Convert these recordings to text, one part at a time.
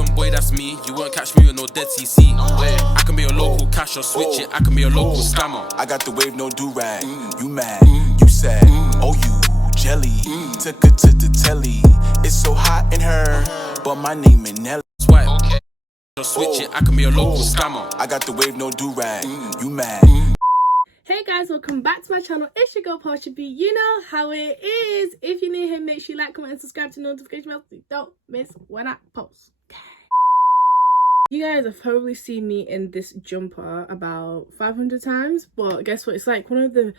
African boy, that's me. You won't catch me with no dead CC. I can be a local cash or switch it. I can be a local scammer. I got the wave, no do-rag. You mad, you sad, oh you jelly. Took her to the telly. It's so hot in her, but my name is Nelly. Swipe, or switch it. I can be a local scammer. I got the wave, no do-rag. You mad. Hey guys, welcome back to my channel. It's your girl Portia B. You know how it is. If you're new here, make sure you like, comment and subscribe to notification bells so you don't miss when I post. You guys have probably seen me in this jumper about 500 times, but guess what? It's like one of the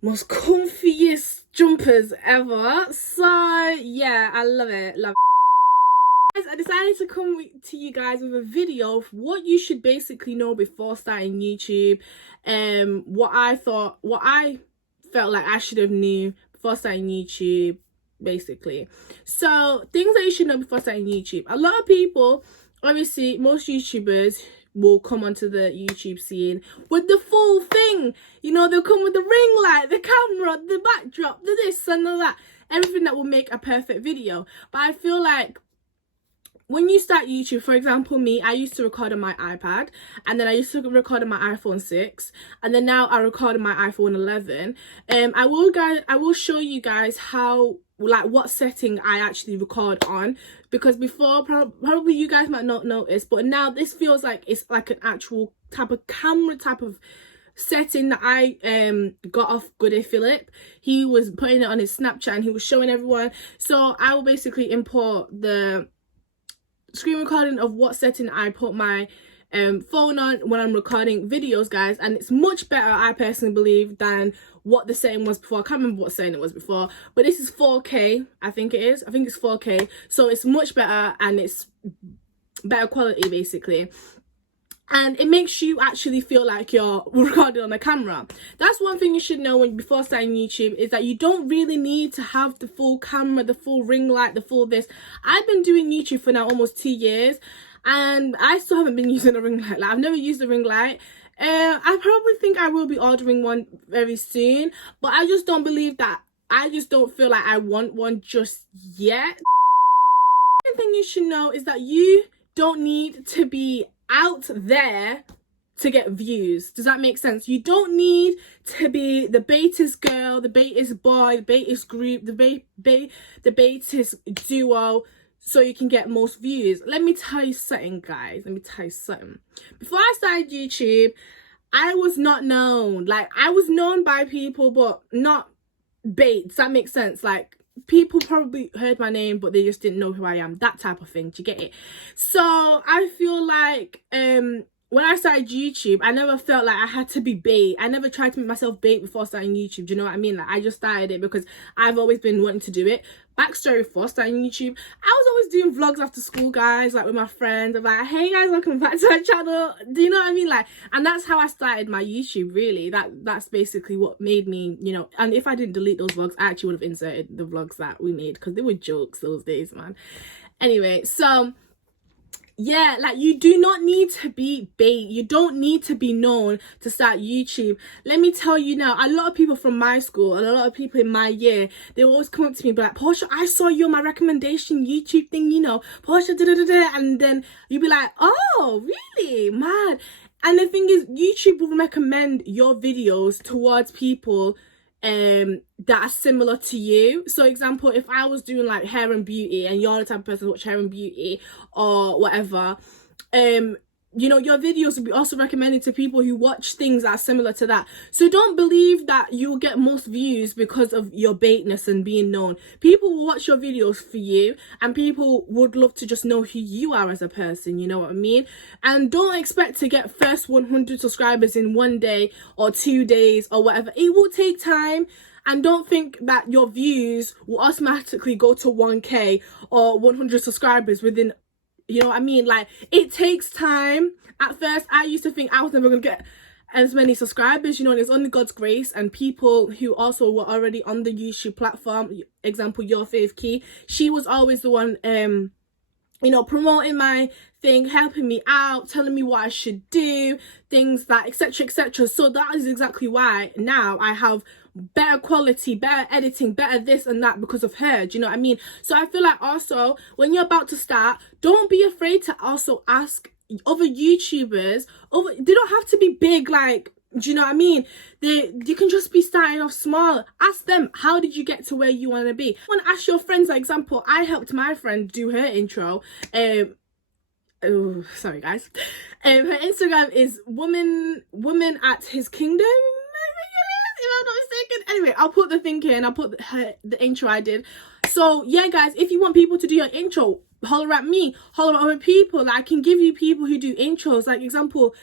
most comfiest jumpers ever. So yeah, I love it. Guys, I decided to come to you guys with a video of what you should basically know before starting YouTube. What I felt like I should have knew before starting YouTube, basically. So things that you should know before starting YouTube. A lot of people, obviously most YouTubers will come onto the YouTube scene with the full thing. You know, they'll come with the ring light, the camera, the backdrop, the this and the that, everything that will make a perfect video. But I feel like when you start YouTube, for example, me, I used to record on my iPad, and then I used to record on my iPhone 6, and then now I record on my iPhone 11. I will show you guys how, like, what setting I actually record on, because before probably you guys might not notice, but now this feels like it's like an actual type of camera type of setting that I got off Goody Philip. He was putting it on his Snapchat and he was showing everyone. So I will basically import the screen recording of what setting I put my phone on when I'm recording videos, guys, and it's much better, I personally believe, than what the setting was before. I can't remember what setting it was before, but this is 4K. I think it's 4K, so it's much better and it's better quality basically, and it makes you actually feel like you're recording on a camera. That's one thing you should know when before starting YouTube, is that you don't really need to have the full camera, the full ring light, the full this. I've been doing YouTube for now almost 2 years and I still haven't been using a ring light. Like, I've never used a ring light. I probably think I will be ordering one very soon, but I just don't believe that. I just don't feel like I want one just yet. The thing you should know is that you don't need to be out there to get views. Does that make sense? You don't need to be the baitist girl, the baitist boy, the baitist group, the baitist duo so you can get most views. Let me tell you something, guys. Let me tell you something. Before I started YouTube, I was not known. Like, I was known by people, but not bait. Does that make sense? Like, people probably heard my name but they just didn't know who I am, that type of thing. Do you get it? So I feel like when I started YouTube, I never felt like I had to be bait. I never tried to make myself bait before starting YouTube. Do you know what I mean? Like, I just started it because I've always been wanting to do it. Backstory before starting YouTube, I was always doing vlogs after school, guys, like with my friends. I'm like, hey guys, welcome back to my channel. Do you know what I mean? Like, and that's how I started my YouTube, really. That's basically what made me, you know. And if I didn't delete those vlogs, I actually would have inserted the vlogs that we made, because they were jokes those days, man. Anyway, so yeah, like, you do not need to be bait. You don't need to be known to start YouTube. Let me tell you now, a lot of people from my school and a lot of people in my year, they always come up to me and be like, Portia, I saw you on my recommendation YouTube thing, you know, Portia, da da da da, and then you'd be like, oh, really? Mad. And the thing is, YouTube will recommend your videos towards people that are similar to you. So example, if I was doing like hair and beauty and you're the type of person who watch hair and beauty or whatever, you know, your videos will be also recommended to people who watch things that are similar to that. So don't believe that you'll get most views because of your baitness and being known. People will watch your videos for you, and people would love to just know who you are as a person, you know what I mean? And don't expect to get first 100 subscribers in 1 day or 2 days or whatever. It will take time. And don't think that your views will automatically go to 1K or 100 subscribers within, you know what I mean? Like, it takes time. At first, I used to think I was never going to get as many subscribers, you know, and it's only God's grace and people who also were already on the YouTube platform. Example, Your Faith Key. She was always the one, you know, promoting my thing, helping me out, telling me what I should do, things that, etc., etc. So that is exactly why now I have better quality, better editing, better this and that because of her. Do you know what I mean? So I feel like also when you're about to start, don't be afraid to also ask other YouTubers. They don't have to be big, like, do you know what I mean? You can just be starting off small. Ask them, how did you get to where you want to be? Want to ask your friends, for example, I helped my friend do her intro. Oh, sorry guys. Her Instagram is woman at his kingdom, if I'm not mistaken. Anyway, I'll put the thing here and I'll put the intro I did. So yeah guys, if you want people to do your intro, holler at me, holler at other people. Like, I can give you people who do intros. Like example,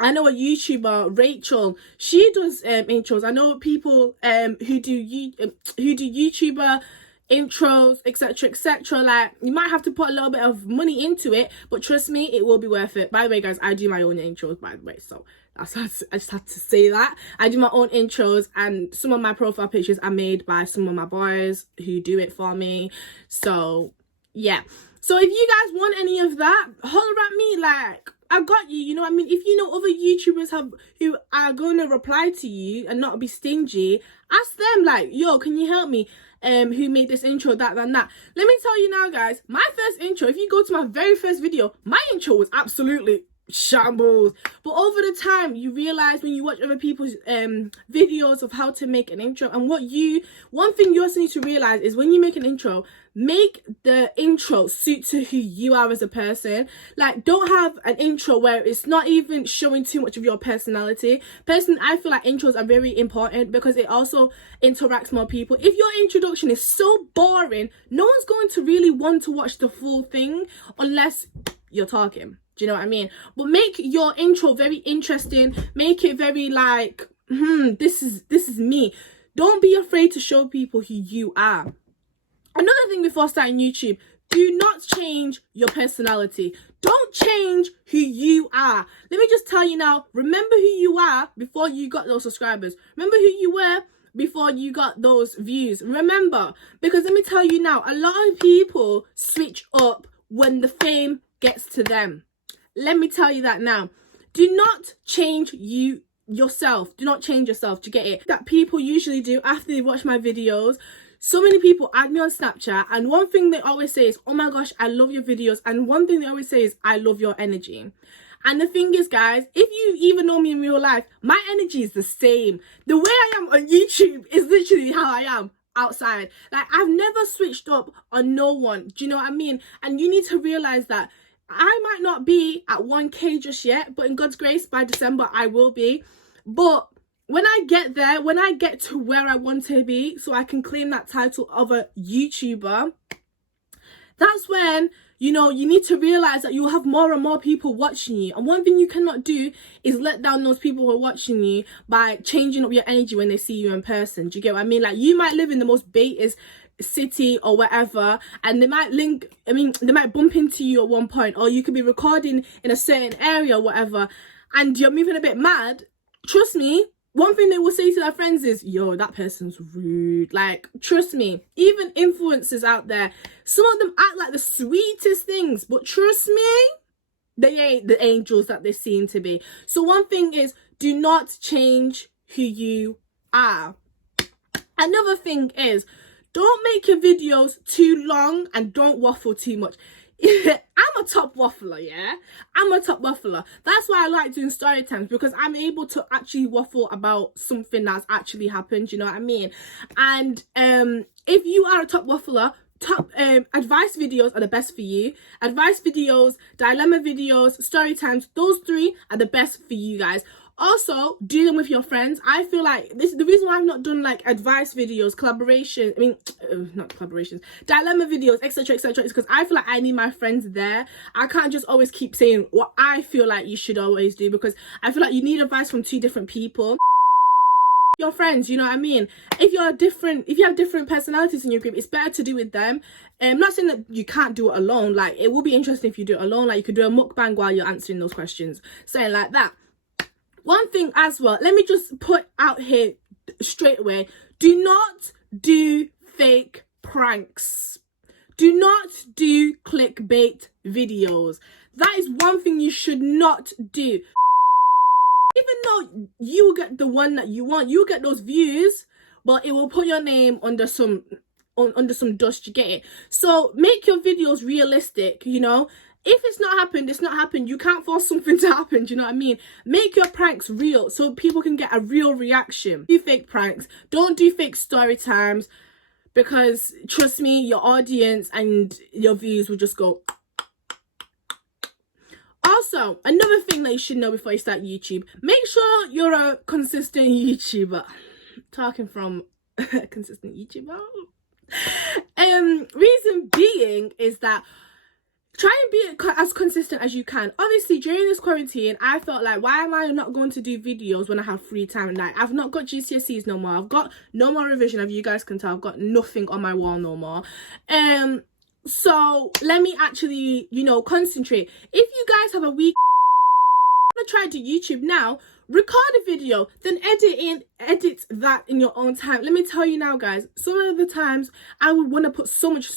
I know a YouTuber, Rachel, she does intros. I know people who do YouTuber intros, etc. Like, you might have to put a little bit of money into it, but trust me, it will be worth it. By the way guys, I do my own intros, by the way, so I just had to say that. I do my own intros, and some of my profile pictures are made by some of my boys who do it for me. So yeah, so if you guys want any of that, holler at me. Like, I got you, you know what I mean? If you know other YouTubers who are going to reply to you and not be stingy, ask them, like, yo, can you help me? Who made this intro, that and that. Let me tell you now guys, my first intro, if you go to my very first video, my intro was absolutely shambles. But over the time, you realize when you watch other people's videos of how to make an intro, and one thing you also need to realize is when you make an intro, make the intro suit to who you are as a person. Like, don't have an intro where it's not even showing too much of your personality. Personally, I feel like intros are very important because it also interacts more people. If your introduction is so boring, no one's going to really want to watch the full thing unless you're talking. Do you know what I mean? But make your intro very interesting. Make it very like, this is me. Don't be afraid to show people who you are. Another thing before starting YouTube, do not change your personality. Don't change who you are. Let me just tell you now, remember who you are before you got those subscribers. Remember who you were before you got those views. Remember, because let me tell you now, a lot of people switch up when the fame gets to them. Let me tell you that now. Do not change yourself. Do not change yourself. Do you get it? That people usually do after they watch my videos. So many people add me on Snapchat, and one thing they always say is, oh my gosh, I love your videos. And one thing they always say is, I love your energy. And the thing is, guys, if you even know me in real life, my energy is the same. The way I am on YouTube is literally how I am outside. Like, I've never switched up on no one. Do you know what I mean? And you need to realize that I might not be at 1K just yet, but in God's grace, by December, I will be. But when I get there, when I get to where I want to be, so I can claim that title of a YouTuber, that's when, you know, you need to realize that you'll have more and more people watching you. And one thing you cannot do is let down those people who are watching you by changing up your energy when they see you in person. Do you get what I mean? Like, you might live in the most baitest city or whatever, and they might bump into you at one point, or you could be recording in a certain area or whatever, and you're moving a bit mad. Trust me, one thing they will say to their friends is, yo, that person's rude. Like, trust me, even influencers out there, some of them act like the sweetest things, but trust me, they ain't the angels that they seem to be. So one thing is, do not change who you are. Another thing is, don't make your videos too long and don't waffle too much. I'm a top waffler, yeah? I'm a top waffler. That's why I like doing story times, because I'm able to actually waffle about something that's actually happened, you know what I mean? And if you are a top waffler, top advice videos are the best for you. Advice videos, dilemma videos, story times, those three are the best for you guys. Also, do them with your friends. I feel like this is the reason why I've not done like advice videos, not collaborations, dilemma videos, etc, is because I feel like I need my friends there. I can't just always keep saying what I feel like you should always do, because I feel like you need advice from two different people. Your friends, you know what I mean? If you have different personalities in your group, it's better to do with them. I'm not saying that you can't do it alone. Like, it will be interesting if you do it alone. Like, you could do a mukbang while you're answering those questions, something like that. One thing as well, let me just put out here straight away, do not do fake pranks. Do not do clickbait videos. That is one thing you should not do. Even though you will get the one that you want, you get those views, but it will put your name under some dust. You get it? So make your videos realistic, you know. If it's not happened, it's not happened. You can't force something to happen. Do you know what I mean? Make your pranks real so people can get a real reaction. Do fake pranks. Don't do fake story times, because trust me, your audience and your views will just go. Also, another thing that you should know before you start YouTube, make sure you're a consistent YouTuber. Talking from a consistent YouTuber. Reason being is that try and be as consistent as you can. Obviously, during this quarantine, I felt like, why am I not going to do videos when I have free time? Like, I've not got GCSEs no more. I've got no more revision, as you guys can tell. I've got nothing on my wall no more. So let me actually, you know, concentrate. If you guys have a week, I'm gonna try to YouTube now, record a video, then edit that in your own time. Let me tell you now, guys, some of the times I would want to put so much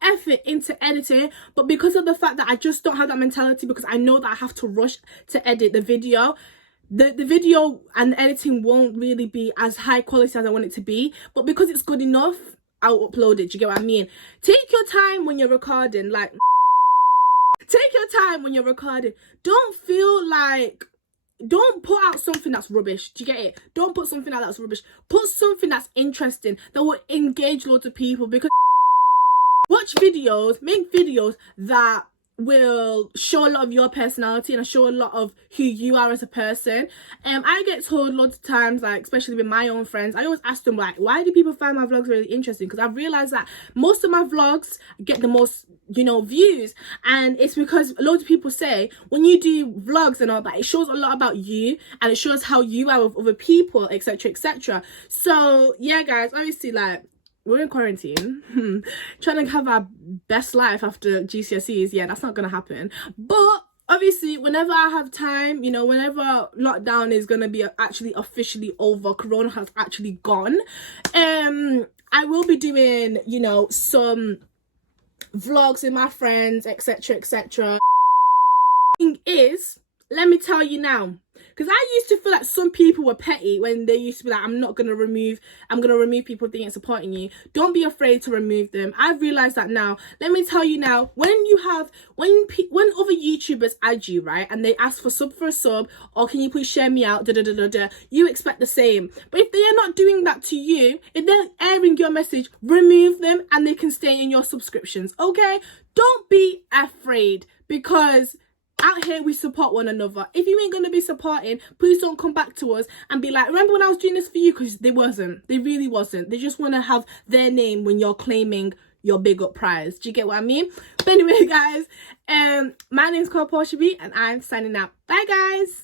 effort into editing, but because of the fact that I just don't have that mentality, because I know that I have to rush to edit the video, the video and the editing won't really be as high quality as I want it to be. But because it's good enough, I'll upload it. Do you get what I mean? Take your time when you're recording. Like, take your time when you're recording. Don't feel like, don't put out something that's rubbish. Do you get it? Don't put something out that's rubbish. Put something that's interesting, that will engage loads of people. Because watch videos, make videos that will show a lot of your personality and show a lot of who you are as a person. I get told lots of times, like especially with my own friends, I always ask them like, why do people find my vlogs really interesting? Because I've realized that most of my vlogs get the most, you know, views, and it's because loads of people say when you do vlogs and all that, it shows a lot about you and it shows how you are with other people, etc, etc. So yeah, guys, obviously, like, we're in quarantine, trying to have our best life after GCSEs. Yeah, that's not gonna happen. But obviously, whenever I have time, you know, whenever lockdown is gonna be actually officially over, Corona has actually gone, I will be doing, you know, some vlogs with my friends, etc, etc. Thing is, let me tell you now, because I used to feel like some people were petty when they used to be like, I'm gonna remove people if they ain't supporting you. Don't be afraid to remove them. I've realized that now. Let me tell you now, when other YouTubers add you, right, and they ask for a sub, or can you please share me out, you expect the same. But if they are not doing that to you, if they're airing your message, remove them and they can stay in your subscriptions. Okay, don't be afraid, because out here we support one another. If you ain't gonna be supporting, please don't come back to us and be like, remember when I was doing this for you? Because they really wasn't. They just want to have their name when you're claiming your big up prize. Do you get what I mean? But anyway, guys, my name's called Portia and I'm signing out. Bye, guys.